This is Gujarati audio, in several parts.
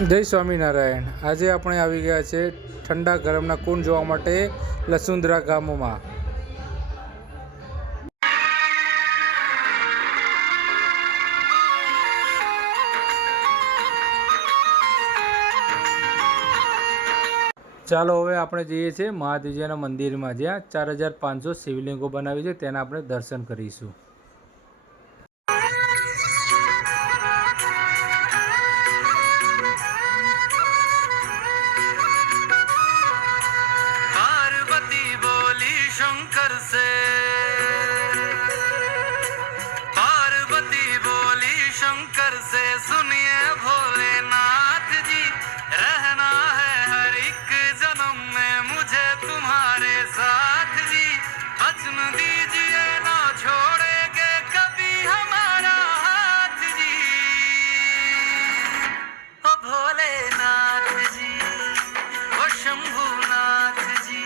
જય સ્વામિનારાયણ। આજે આપણે આવી ગયા છે ઠંડા ગરમના કુંડ જોવા માટે લસુંદરા ગામમાં। ચાલો હવે આપણે જઈએ છીએ મહાદેવજીના મંદિરમાં, જ્યાં 4500 શિવલિંગો બનાવી છે, તેના આપણે દર્શન કરીશું। शंकर से पार्वती बोली शंकर से, सुनिए भोलेनाथ जी, रहना है हर एक जन्म में मुझे तुम्हारे साथ जी, वचन दीजिए ना छोड़ेंगे कभी हमारा हाथ जी। ओ भोलेनाथ जी, ओ शंभुनाथ जी,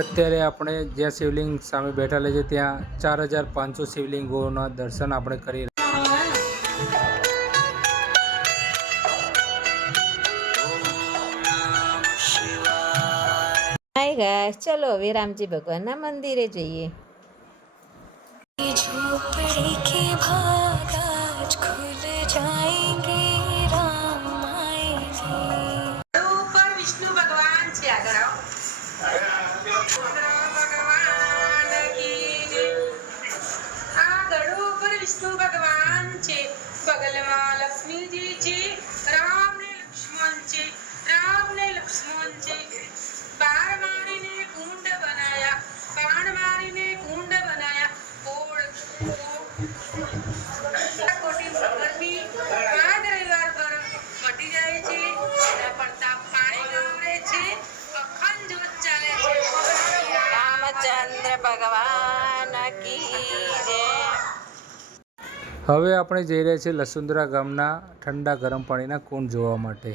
અત્યારે આપણે જ્યાં શિવલિંગ સામે બેઠેલા છે ત્યાં 4500 શિવલિંગોના દર્શન આપણે કરી हाय गाइस, चलो अभी रामजी भगवान ना मंदिरे जइए। झोपड़ी के भाग आज खुल जाएंगे, राम आएंगे। ऊपर विष्णु भगवान છે આગળ આવો। भगवान की जय। આગળ ઉપર વિષ્ણુ ભગવાન છે, બગલમાં લક્ષ્મીજી છે, રામ ને લક્ષ્મણ છે, રામ ને લક્ષ્મણ છે। बाण मारीने कुंड बनाया, बाण मारीने कुंड बनाया, कोटी गर्मी आज रविवार पर मटी जाए छे, एना प्रताप पाणी गवरे छे, अखंड ज्योत चाले छे। रामचंद्र भगवान की जय। હવે આપણે જઈ રહ્યા છીએ લસુંદરા ગામના ઠંડા ગરમ પાણીના કુંડ જોવા માટે।